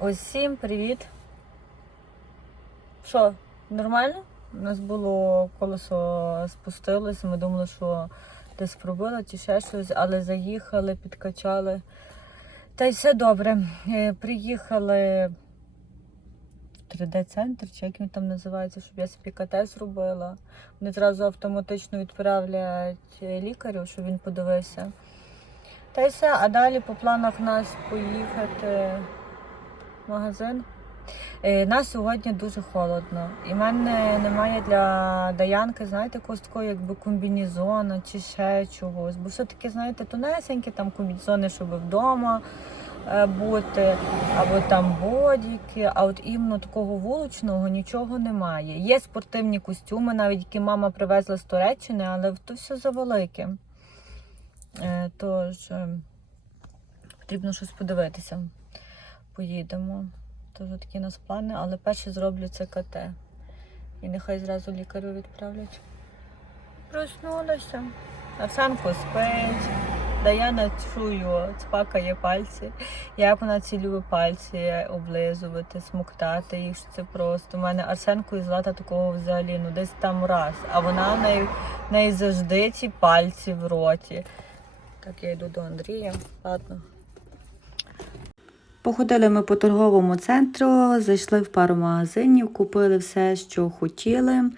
Усім привіт. Що, нормально? У нас було колесо спустилося, ми думали, що десь пробило чи ще щось, але заїхали, підкачали. Та й все добре. Е, Приїхали 3D-центр, чи як він там називається, щоб я собі КТ зробила. Вони зразу автоматично відправлять е, лікарю, щоб він подивився. Та й все, а далі по планах нас поїхати в магазин. Е, Нас сьогодні дуже холодно. І в мене немає для Даянки, знаєте, якогось такого якби комбінезона чи ще чогось. Бо все-таки, знаєте, тонесенькі там комбінезони, щоб вдома е, бути, або там бодіки, а от іменно такого вуличного нічого немає. Є спортивні костюми, навіть які мама привезла з Туреччини, але то все завелике. Е, Тож е, потрібно щось подивитися поїдемо. Тож такі у нас плани, але перше зроблю це КТ. І нехай зразу лікарю відправлять. Проснулася. Арсенко спить. Даяна чую, цпакає пальці. Як вона ці любить пальці облизувати, смоктати їх. Це просто. У мене Арсенко і Злата такого взагалі, ну десь там раз. А вона в неї, в неї завжди ці пальці в роті. Так, я йду до Андрія. Ладно. Походили ми по торговому центру, зайшли в пару магазинів, купили все, що хотіли,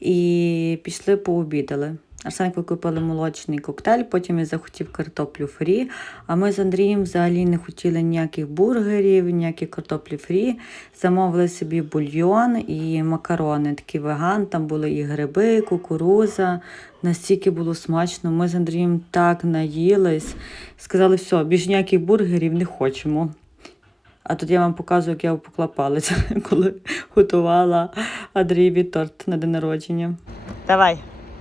і пішли пообідали. Арсенко купили молочний коктейль, потім він захотів картоплю фрі. А ми з Андрієм взагалі не хотіли ніяких бургерів, ніяких картоплі фрі. Замовили собі бульйон і макарони. Такий веган, там були і гриби, кукуруза. Настільки було смачно. Ми з Андрієм так наїлись. Сказали, все, більш ніяких бургерів не хочемо. А тут я вам показую, як я опекла палець, коли готувала Андрієві торт на день народження. Давай,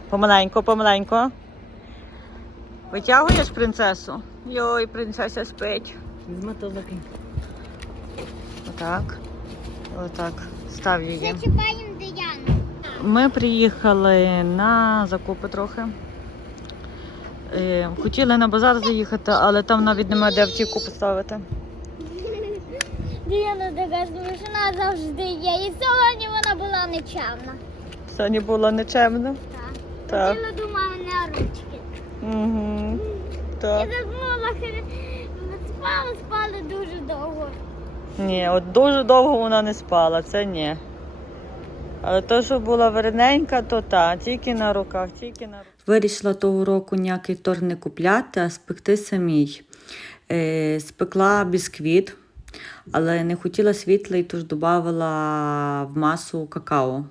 помаленько, помаленько. Витягуєш принцесу? Йой, принцеса спить. Візьми то закинь. Отак. Отак. Став її. Зачіпаємо Дияну. Ми приїхали на закупи трохи. Е, Хотіли на базар заїхати, але там навіть немає де автівку поставити. Діяна така смішна завжди є. І сьогодні вона була нечемна. Сьогодні було нечемно. Так. Так. Хотіла до мами на ручки. Угу. Так. заснула. Спали, спали дуже довго. Ні, от дуже довго вона не спала, це ні. Але то, що була верненька, то та, тільки на руках, тільки на руках. Вирішила того року ніякий торт не купляти, а спекти самій. Е, спекла бісквіт, але не хотіла світлий, тож додавала в масу какао.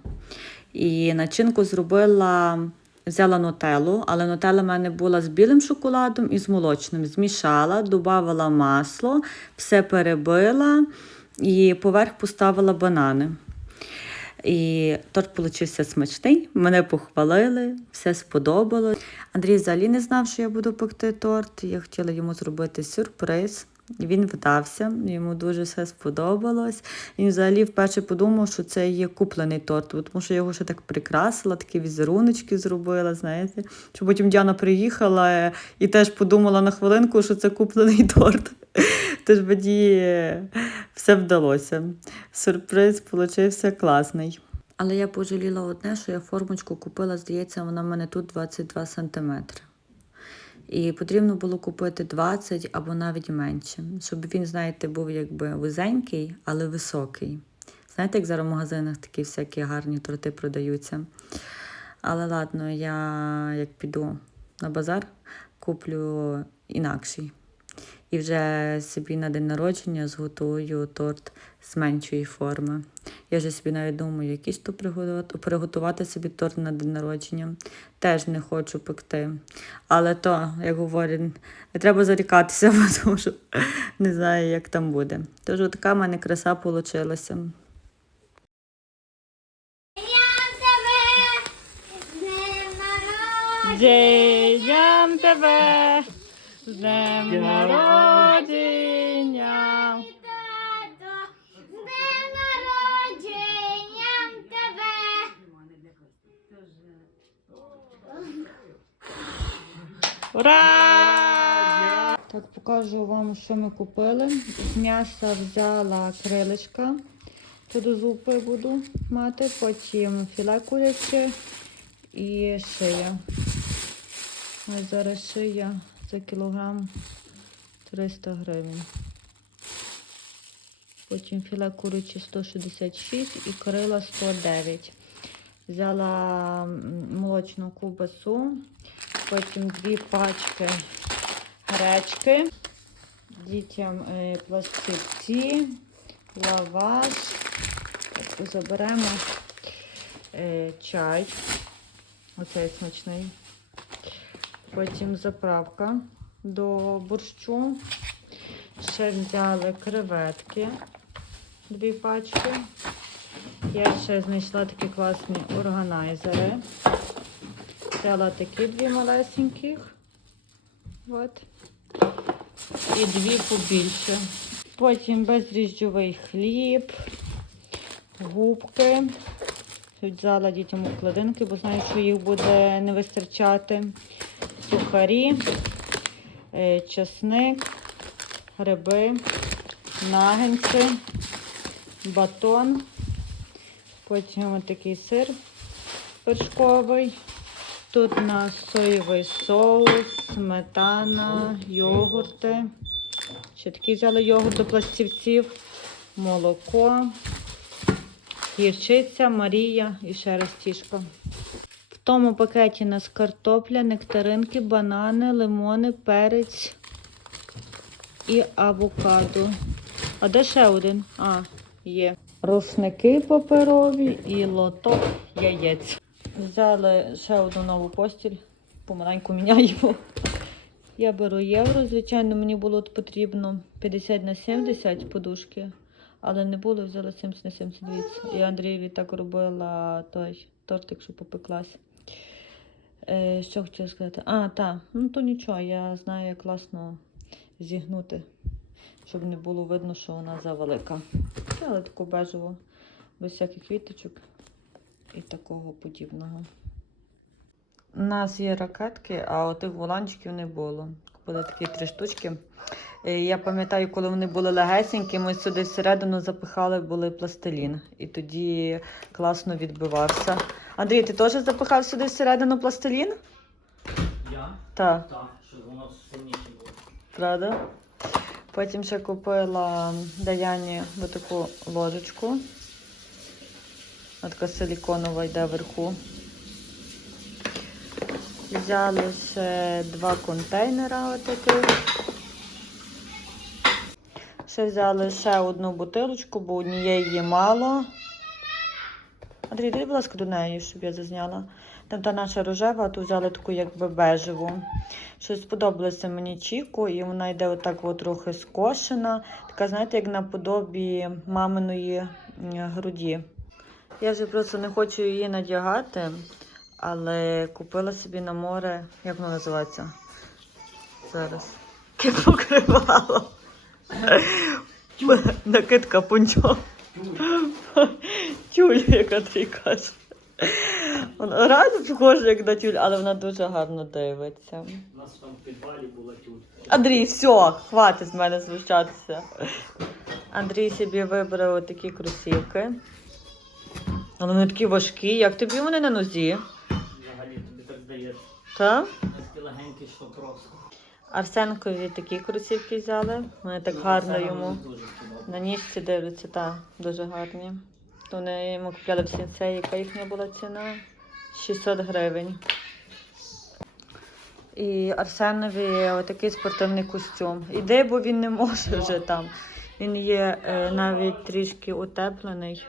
І начинку зробила, взяла нутеллу, але нутелла в мене була з білим шоколадом і з молочним. Змішала, додавала масло, все перебила і поверх поставила банани. І торт получився смачний, мене похвалили, все сподобалось. Андрій взагалі не знав, що я буду пекти торт. Я хотіла йому зробити сюрприз. Він вдався, йому дуже все сподобалось. Він взагалі вперше подумав, що це є куплений торт, тому що його ще так прикрасила, такі візеруночки зробила, знаєте. Що потім Діана приїхала і теж подумала на хвилинку, що це куплений торт. Тож е, все вдалося. Сюрприз получився класний. Але я пожаліла одне, що я формочку купила, здається, вона в мене тут 22 см. І потрібно було купити 20 або навіть менше, щоб він, знаєте, був якби вузенький, але високий. Знаєте, як зараз в магазинах такі всякі гарні торти продаються. Але ладно, я як піду на базар, куплю інакший. І вже собі на день народження зготую торт з меншої форми. Я вже собі навіть думаю, якийсь то приготувати, приготувати собі торт на день народження. Теж не хочу пекти. Але то, як говорять, не треба зарікатися, тому що не знаю, як там буде. Тож така в мене краса вийшла. З днем народження! Діям тебе Днем народження! З днем народженням тебе! Ура! Так, покажу вам, що ми купили. З м'яса взяла крилишка. Тут зупи буду мати, потім філе куряче і шия. Ось зараз шия за кілограм 300 гривень. Потім філе куряче 166 і крила 109. Взяла молочну ковбасу, потім дві пачки гречки, дітям е, пластівці, лаваш. Заберемо е, чай. Оцей смачний. Потім заправка до борщу. Ще взяли креветки, дві пачки. Я ще знайшла такі класні органайзери. Взяла такі дві малесеньких. От. І дві побільше. Потім бездріжджовий хліб, губки. Взяла дітям обкладинки, бо знаю, що їх буде не вистачати. Сухарі, е, чесник, гриби, нагенці, батон. Потім такий сир вершковий. Тут у нас соєвий соус, сметана, йогурти. Ще такий взяли йогурт до пластівців, молоко, гірчиця, Марія і ще раз тішка. Тому пакеті у нас картопля, нектаринки, банани, лимони, перець і авокадо. А де ще один? А, є. Рушники паперові і лоток яєць. Взяли ще одну нову постіль, помаленьку міняємо. Я беру євро, звичайно, мені було потрібно 50 на 70 подушки, але не було, взяла 70 на 70 дивіться. І Андрієві так робила той тортик, що попеклась. Е, що хотіла сказати? А, так, ну то нічого, я знаю, як класно зігнути, щоб не було видно, що вона завелика. Але таку бежеву, без всяких квіточок і такого подібного. У нас є ракетки, а отих воланчиків не було. Купили такі три штучки. Е, Я пам'ятаю, коли вони були легесенькі, ми сюди всередину запихали були пластилін. І тоді класно відбивався. Андрій, ти теж запихав сюди всередину пластилін? Я? Так, Так, щоб воно сильніше було. правда? Потім ще купила Даяні таку ложечку. Вона така силіконова йде вверху. Взяли ще два контейнера отаких. Ще взяли ще одну бутилочку, бо однієї мало. Андрій, дай, будь ласка, до неї, щоб я зазняла. Там та наша рожева, а ту взяли таку якби бежеву. Щось сподобалося мені Чіку, і вона йде отак от трохи скошена. Така, знаєте, як наподобі маминої груді. Я вже просто не хочу її надягати, але купила собі на море, як воно називається? Зараз. Кит покривало. Накидка пончо. Тюль, як Андрій каже. Вона реально схожа, як на тюль, але вона дуже гарно дивиться. У нас там в підвалі була тюль. Андрій, все, хватить з мене знущатися. Андрій собі вибрав такі кросівки. Але вони такі важкі. Як тобі вони на нозі? Взагалі тобі так здається. Та? Такі легенькі, що просто. Арсенкові такі кросівки взяли. Вони так гарно йому. На ніжці дивляться, так, дуже гарні. То вони йому купляли в сінцеї, яка їхня була ціна? 600 гривень. І Арсенові отакий спортивний костюм. Іде, бо він не може вже там. Він є е, навіть трішки утеплений.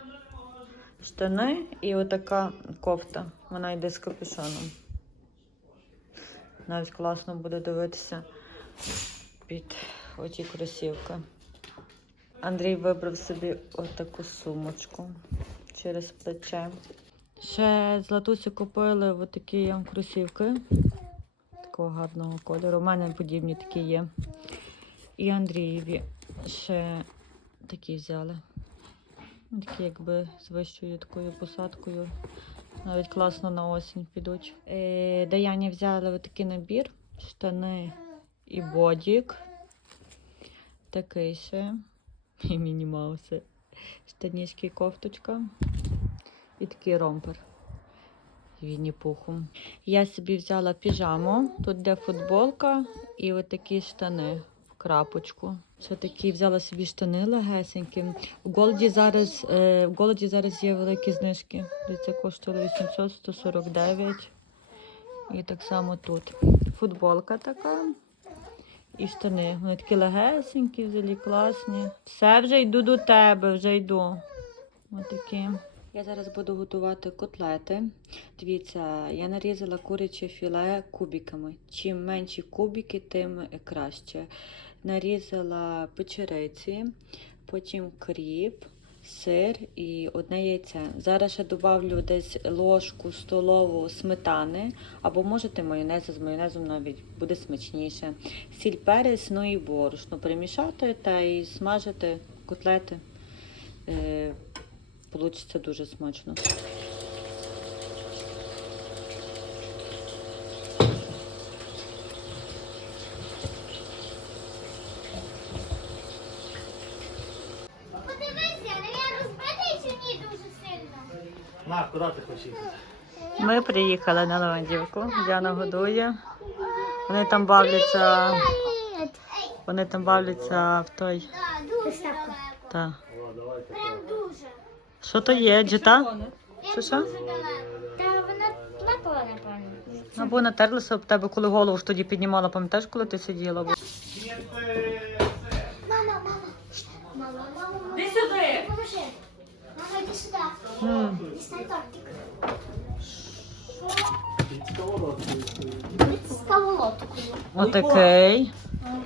Штани і отака кофта. Вона йде з капюшоном. Навіть класно буде дивитися під оті кросівки. Андрій вибрав собі отаку сумочку через плече. Ще з Латусі купили отакі кросівки такого гарного кольору. У мене подібні такі є. І Андрієві ще такі взяли. Такі якби з вищою такою посадкою. Навіть класно на осінь підуть. Е, Даяні взяли отакий набір штани і бодік. Такий ще. І міні-мауси. Штанішки і кофточка. І такий ромпер. Вінні пухом. Я собі взяла піжаму. Тут де футболка і отакі штани крапочку. Ще такі взяла собі штани легесенькі. В Голді зараз, е, в Голді зараз є великі знижки. Це коштувало 800 149. І так само тут. Футболка така. І штани. Вони такі легесенькі, взагалі класні. Все, вже йду до тебе, вже йду. Отакі. Я зараз буду готувати котлети. Дивіться, я нарізала куряче філе кубиками. Чим менші кубики, тим краще. Нарізала печериці, потім кріп, сир і одне яйце. Зараз ще додавлю десь ложку столову сметани, або можете майонез з майонезом навіть буде смачніше. Сіль перець, ну і борошно перемішати та і смажити котлети. Получиться дуже смачно. Подивися, ну я розбитий ні дуже сильно. На, куди ти хочеш? Ми приїхали на Левандівку. Діана годує. Вони там бавляться. Вони там бавляться в той. Так. Та. Що то є? Джита? Що, що? Та вона плакала, напевно. Або натерлася об тебе, коли голову ж тоді піднімала, пам'ятаєш, коли ти сиділа? Мама, мама. Мама, мама, мама. Іди сюди! Поможи. Мама, йди сюди. М. Дістань тортик. З каволоткою. Отакий.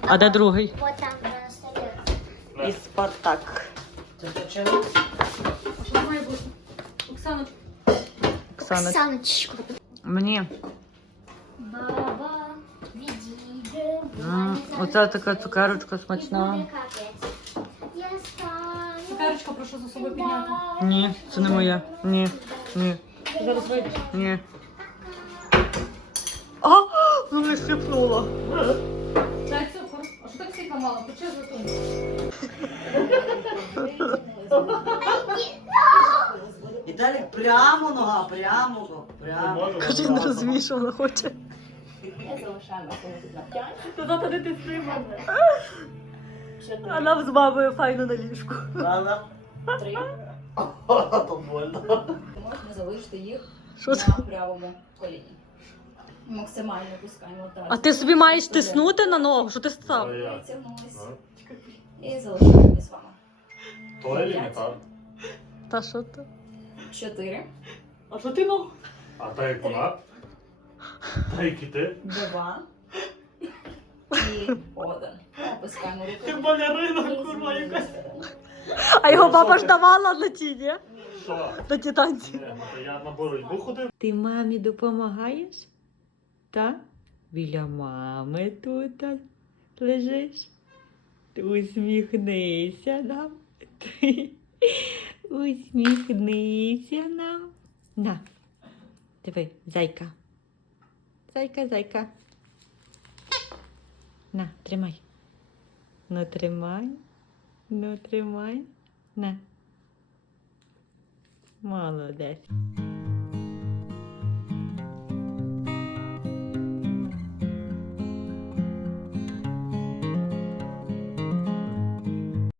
А де другий? Вот там на столі. І Спартак. Оксана, Оксаночку. мені. Баба, відійде. М, Оце така цукерочка смачна. Цукерочка, прошу за собою підняти. Ні, це не моє. Ні, ні, Зараз вийдеш. ні. А, ну не стріпнула. Дай цукор. А що так стільки мало? За Віталік, прямо нога, прямо, прямо. Кажи, не розумієш, що вона хоче. Туди туди ти стримав. А нам з мамою файно на ліжку. Рада. Три. То больно. Можна залишити їх Що на правому коліні. Максимально пускаємо так. А ти собі маєш тиснути на ногу, що ти став? Витягнулись. І залишаємо з вами. То не так? Та що ти? Чотири. А що ти? А та як вона? Та як і ти? Два. І один. Опускаємо руки. Ти балерина, курва, якась. А його баба ж давала на ті, ні? Що? На ті танці. Ні, ну я на боротьбу ходив. Ти мамі допомагаєш? Так? Біля мами тут лежиш? Ти усміхнися нам. Ти усміхнися нам. На. Диви, зайка. Зайка, зайка. На, тримай. Ну, тримай. Ну, тримай. На. Молодець.